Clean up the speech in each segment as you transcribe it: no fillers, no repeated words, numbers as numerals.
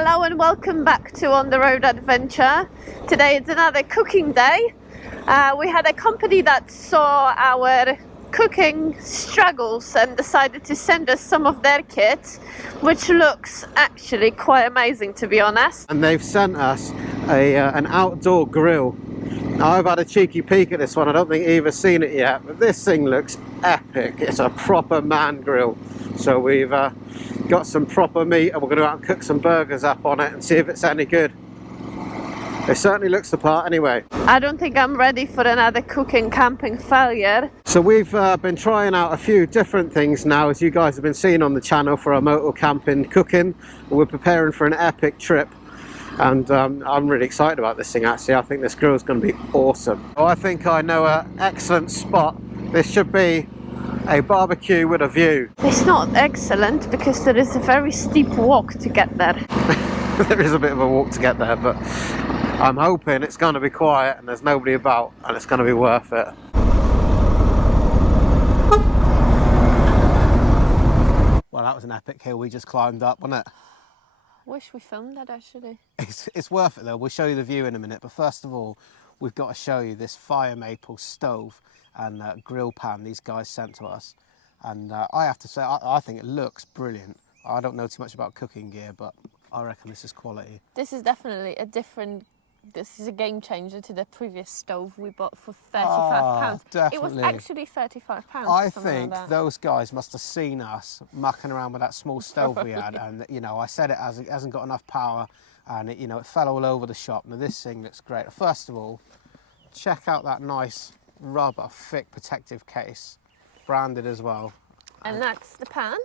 Hello and welcome back to On the Road Adventure. Today it's another cooking day. We had a company that saw our cooking struggles and decided to send us some of their kit, which looks actually quite amazing, to be honest. And they've sent us an outdoor grill. Now I've had a cheeky peek at this one. I don't think Eva's seen it yet, but this thing looks epic. It's a proper man grill. So we've got some proper meat and we're going to go out and cook some burgers up on it and see if it's any good. It certainly looks the part anyway. I don't think I'm ready for another cooking camping failure. So we've been trying out a few different things now, as you guys have been seeing on the channel, for our Moto Camping Cooking. We're preparing for an epic trip. And I'm really excited about this thing actually. I think this grill is going to be awesome. Oh, I think I know an excellent spot. This should be a barbecue with a view. It's not excellent because there is a very steep walk to get there. There is a bit of a walk to get there, but I'm hoping it's going to be quiet and there's nobody about and it's going to be worth it. Well, that was an epic hill we just climbed up, wasn't it? Wish we filmed that actually. It's worth it though. We'll show you the view in a minute, but first of all we've got to show you this fire maple stove and grill pan these guys sent to us. And I have to say, I think it looks brilliant. I don't know too much about cooking gear, but I reckon this is quality. This is definitely this is a game changer to the previous stove we bought for £35. Definitely. It was actually £35. I think those guys must have seen us mucking around with that small stove we had, and you know, I said it hasn't got enough power, and it, you know, it fell all over the shop. Now this thing looks great. First of all, check out that nice rubber thick protective case, branded as well. And that's the pan.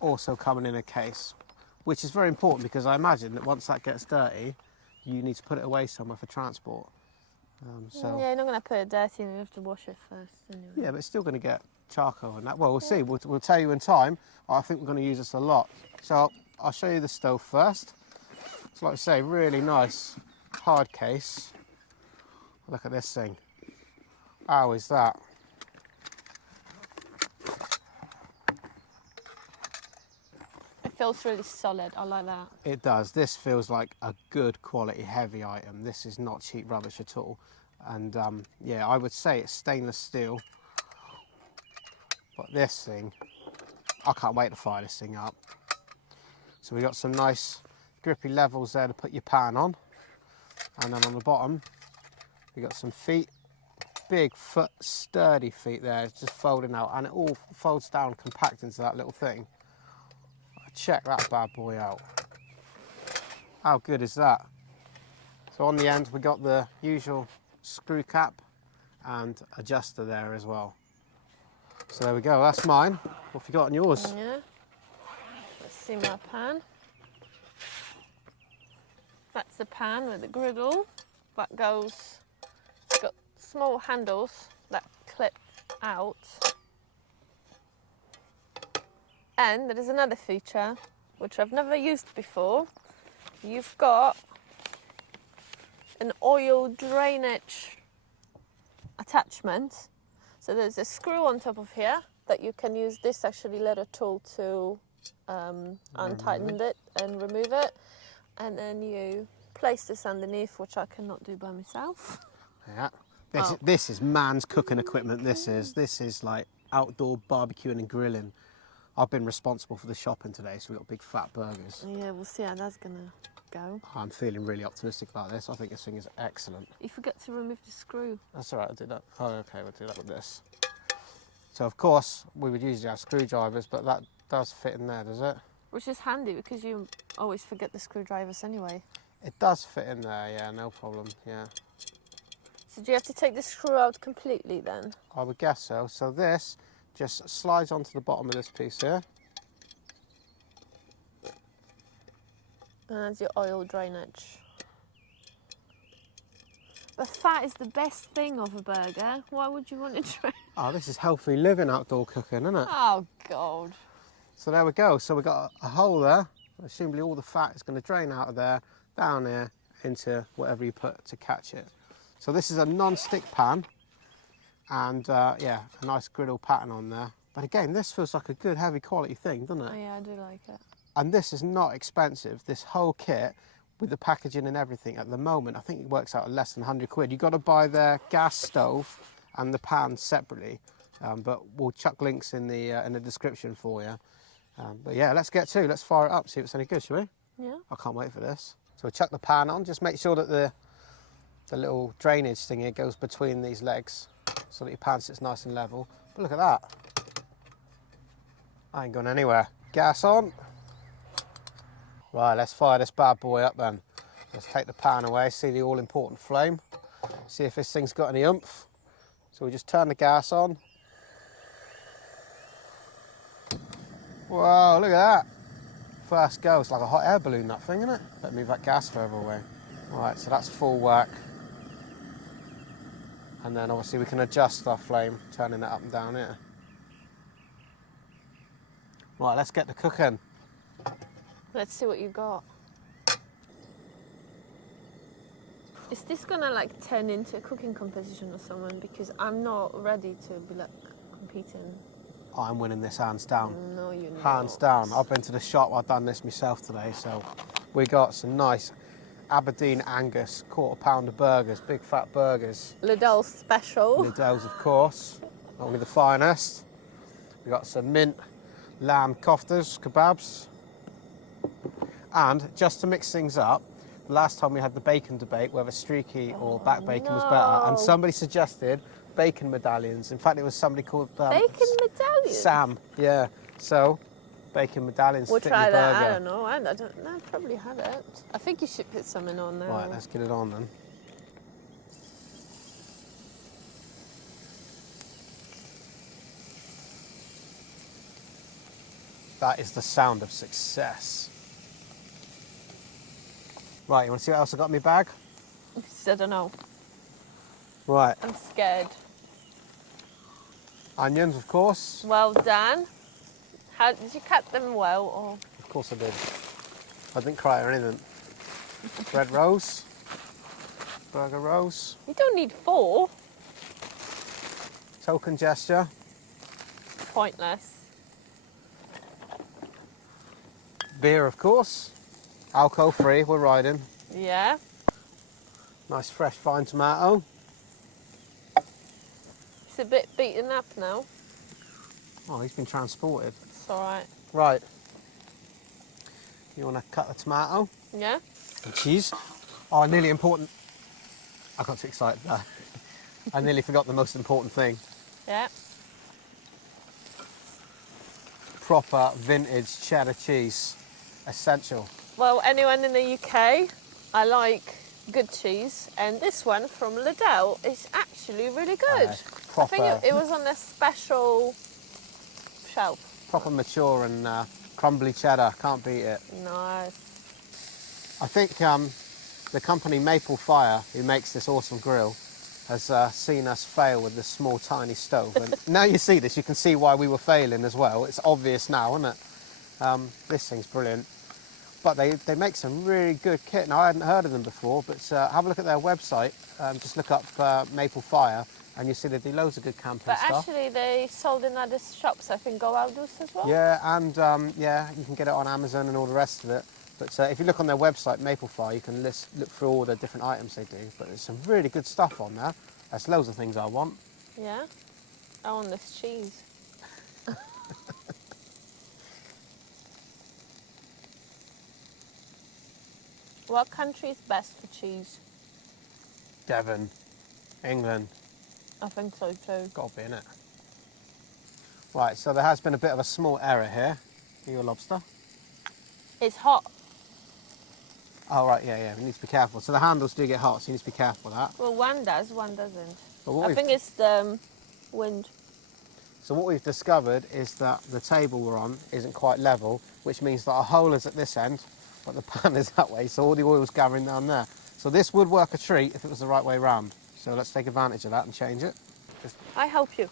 Also coming in a case, which is very important because I imagine that once that gets dirty, you need to put it away somewhere for transport. So yeah, you're not going to put it dirty and you have to wash it first anyway. Yeah, but it's still going to get charcoal and that. Well, we'll see. We'll tell you in time. I think we're going to use this a lot. So I'll show you the stove first. So like I say, really nice hard case. Look at this thing. How is that? It feels really solid. I like that. It does. This feels like a good quality heavy item. This is not cheap rubbish at all. And yeah, I would say it's stainless steel. But this thing, I can't wait to fire this thing up. So we got some nice grippy levels there to put your pan on. And then on the bottom, we got some feet. Big foot, sturdy feet there. It's just folding out and it all folds down compact into that little thing. Check that bad boy out. How good is that? So on the end we got the usual screw cap and adjuster there as well. So there we go, that's mine. What have you got on yours? Yeah. Let's see my pan. That's the pan with the griddle. That goes, it's got small handles that clip out. And there is another feature which I've never used before. You've got an oil drainage attachment. So there's a screw on top of here that you can use this actually little tool to untighten it and remove it. And then you place this underneath, which I cannot do by myself. Yeah. This is man's cooking equipment. This is like outdoor barbecuing and grilling. I've been responsible for the shopping today, so we've got big fat burgers. Yeah, we'll see how that's gonna go. I'm feeling really optimistic about this. I think this thing is excellent. You forget to remove the screw. That's all right, I'll do that. Oh, okay, we'll do that with this. So of course, we would usually have screwdrivers, but that does fit in there, does it? Which is handy because you always forget the screwdrivers anyway. It does fit in there, yeah, no problem, yeah. So do you have to take the screw out completely then? I would guess so. So this just slides onto the bottom of this piece here. And that's your oil drainage. The fat is the best thing of a burger. Why would you want to try? Oh, this is healthy living outdoor cooking, isn't it? Oh, God. So there we go. So we've got a hole there. Assumably all the fat is going to drain out of there, down here, into whatever you put to catch it. So this is a non-stick pan. And yeah, a nice griddle pattern on there. But again, this feels like a good heavy quality thing, doesn't it? Oh yeah, I do like it. And this is not expensive. This whole kit with the packaging and everything at the moment, I think it works out at less than 100 quid. You've got to buy their gas stove and the pan separately, but we'll chuck links in the description for you. But yeah, let's get to. Let's fire it up, see if it's any good, shall we? Yeah. I can't wait for this. So we'll chuck the pan on. Just make sure that the little drainage thing here goes between these legs so that your pan sits nice and level. But look at that. I ain't going anywhere. Gas on. Right, let's fire this bad boy up then. Let's take the pan away, see the all-important flame. See if this thing's got any oomph. So we just turn the gas on. Whoa, look at that. First go, it's like a hot air balloon, that thing, isn't it? Let me move that gas further away. Right, so that's full work. And then obviously we can adjust our flame, turning it up and down here. Right, let's get the cooking. Let's see what you got. Is this gonna like turn into a cooking competition or something? Because I'm not ready to be like competing. I'm winning this hands down. No, you're not. Hands down. I've been to the shop, I've done this myself today, so we got some nice Aberdeen Angus quarter pounder burgers, big fat burgers. Lidl's special. Lidl's, of course, only the finest. We got some mint lamb koftas, kebabs. And just to mix things up, last time we had the bacon debate, whether streaky or back bacon was better, and somebody suggested bacon medallions. In fact, it was somebody called bacon medallions? Sam, yeah. So, bacon medallions. We'll fit try in the that. burger. I don't know. I don't know. I probably had it. I think you should put something on there. Right, let's get it on then. That is the sound of success. Right, you want to see what else I got in my bag? I don't know. Right, I'm scared. onions, of course. Well done. How did you cut them well? Or Of course I did. I didn't cry or anything. Bread rolls, burger rolls, you don't need 4. token gesture, Pointless. beer, of course, alcohol free, we're riding. Yeah. Nice fresh fine tomato. It's a bit beaten up now. Oh, he's been transported. It's all right. Right. You want to cut the tomato Yeah. and cheese? Oh, nearly important. I got too excited there. I nearly forgot the most important thing. Yeah. Proper vintage cheddar cheese. Essential. Well, anyone in the UK, I like good cheese, and this one from Lidl is actually really good. I think it was on a special shelf. Proper mature and crumbly cheddar. Can't beat it. Nice. I think the company Maple Fire, who makes this awesome grill, has seen us fail with this small, tiny stove. And now you see this, you can see why we were failing as well. It's obvious now, isn't it? This thing's brilliant. But they make some really good kit. Now, I hadn't heard of them before, but have a look at their website. Just look up Maple Fire, and you'll see they do loads of good camping But stuff. actually, they sold in other shops, I think, Go Outdoors as well. Yeah, and yeah, you can get it on Amazon and all the rest of it. But if you look on their website, Maple Fire, you can look through all the different items they do. But there's some really good stuff on there. There's loads of things I want. Yeah? I want this cheese. What country is best for cheese? Devon, England. I think so too. Got to be in it. Right, so there has been a bit of a small error here. Are you a lobster? It's hot. Oh, right, yeah, we need to be careful. So the handles do get hot, so you need to be careful with that. Well, one does, one doesn't. But I think it's the wind. So what we've discovered is that the table we're on isn't quite level, which means that our hole is at this end, but the pan is that way, so all the oil's gathering down there. So this would work a treat if it was the right way round. So let's take advantage of that and change it. I help you.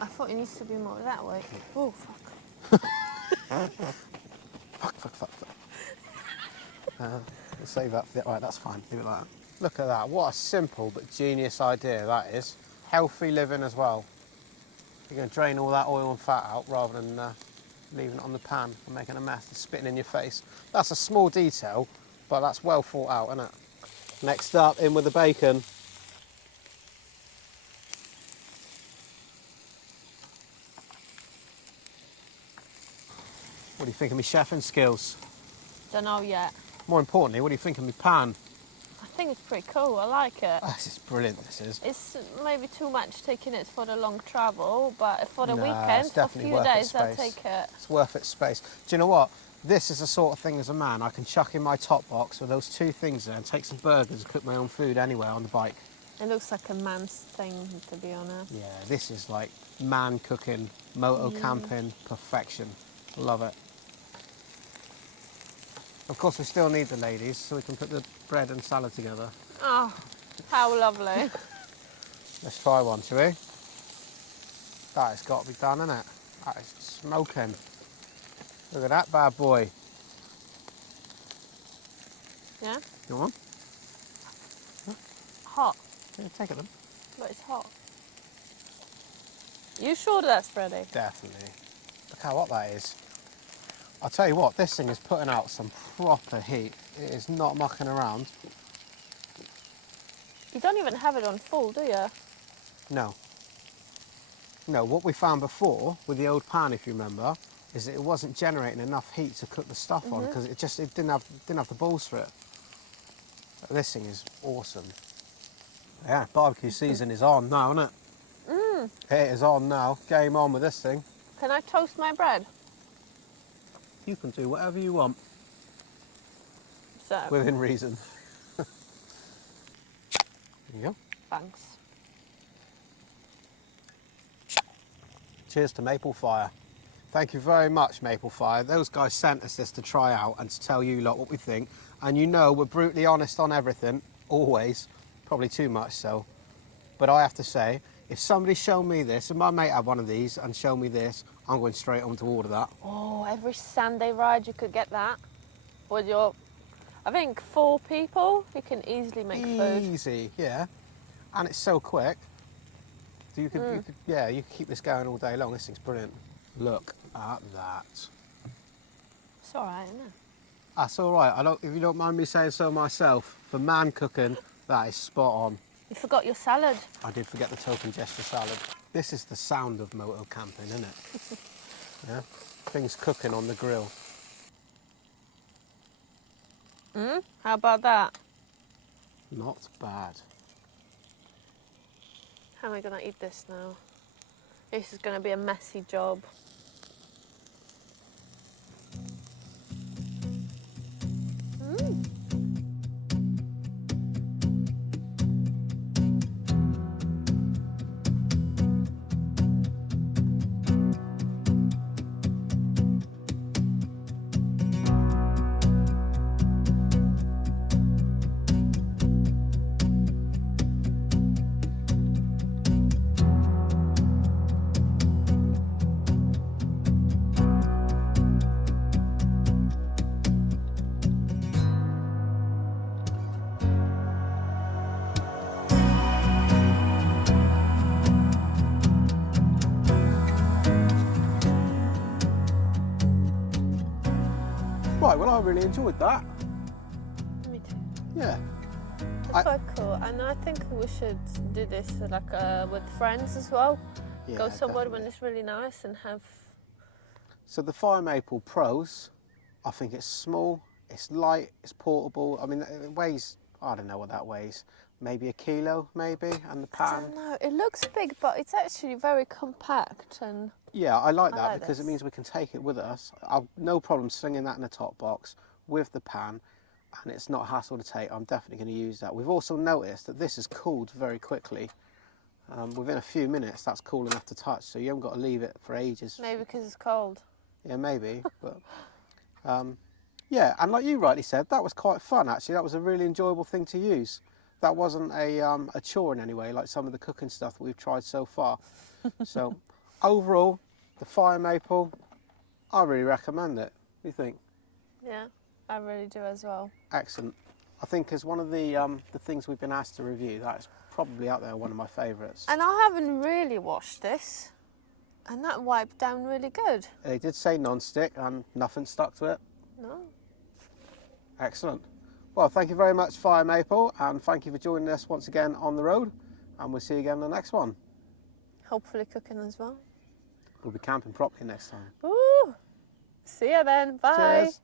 I thought it needs to be more that way. Oh, fuck. Fuck. Let's save that. Right, that's fine. Leave it like that. Look at that. What a simple but genius idea that is. Healthy living as well. You're going to drain all that oil and fat out rather than leaving it on the pan and making a mess and spitting in your face. That's a small detail, but that's well thought out, isn't it? Next up, in with the bacon. What do you think of my chefing skills? Don't know yet. More importantly, what do you think of my pan? I think it's pretty cool. I like it. Oh, this is brilliant, this is. It's maybe too much taking it for the long travel, but for the Nah, weekend, it's for a definitely few worth days, its I'll space. take it. It's worth its space. Do you know what? This is the sort of thing as a man I can chuck in my top box with those two things there and take some burgers and cook my own food anywhere on the bike. It looks like a man's thing, to be honest. Yeah, this is like man cooking, moto camping, perfection. Love it. Of course, we still need the ladies so we can put the bread and salad together. Oh, how lovely. Let's try one, shall we? That has got to be done, isn't it? That is smoking. Look at that bad boy. Yeah? You want? Hot. Yeah, take it then. But it's hot. You sure that's ready? Definitely. Look how hot that is. I'll tell you what, this thing is putting out some proper heat. It is not mucking around. You don't even have it on full, do you? No. No, what we found before with the old pan, if you remember, is that it wasn't generating enough heat to cook the stuff on because it didn't have the balls for it. But this thing is awesome. Yeah, barbecue season is on now, isn't it? It is on now. Game on with this thing. Can I toast my bread? You can do whatever you want So, within reason. There you go. thanks. Cheers to Maple Fire. Thank you very much, Maple Fire. Those guys sent us this to try out and to tell you lot what we think. And you know we're brutally honest on everything, always. Probably too much so. But I have to say, if somebody showed me this, if my mate had one of these and showed me this, I'm going straight on to order that. Oh, every Sunday ride you could get that. With your, I think 4 people, you can easily make food. Easy, yeah. And it's so quick. So you could keep this going all day long. This thing's brilliant. Look at that. It's all right, isn't it? That's all right. If you don't mind me saying so myself, for man cooking, that is spot on. You forgot your salad. I did forget the token gesture salad. This is the sound of moto camping, isn't it? Yeah, things cooking on the grill. How about that? Not bad. How am I going to eat this now? This is going to be a messy job. Right, well, I really enjoyed that. Me too. Yeah. It's quite cool, and I think we should do this like with friends as well. Yeah, Go somewhere when definitely. it's really nice and have. So the Fire Maple Pros, I think it's small, it's light, it's portable. I mean, it weighs, I don't know what that weighs, maybe a kilo, maybe, and the I pan. don't know. It looks big, but it's actually very compact and. Yeah, I like I that like because this. it means we can take it with us. I've no problem slinging that in a top box with the pan, and it's not a hassle to take. I'm definitely going to use that. We've also noticed that this is cooled very quickly. Within a few minutes, that's cool enough to touch, so you haven't got to leave it for ages. Maybe because it's cold. Yeah, maybe, but yeah, and like you rightly said, that was quite fun actually. That was a really enjoyable thing to use. That wasn't a chore in any way, like some of the cooking stuff that we've tried so far. So overall, the Fire Maple, I really recommend it. What do you think? Yeah, I really do as well. Excellent. I think as one of the things we've been asked to review, that's probably out there one of my favourites. And I haven't really washed this. And that wiped down really good. They did say non-stick and nothing stuck to it. No. Excellent. Well, thank you very much, Fire Maple, and thank you for joining us once again on the road. And we'll see you again in the next one. Hopefully cooking as well. We'll be camping properly next time. Ooh. See ya then. Bye. Cheers.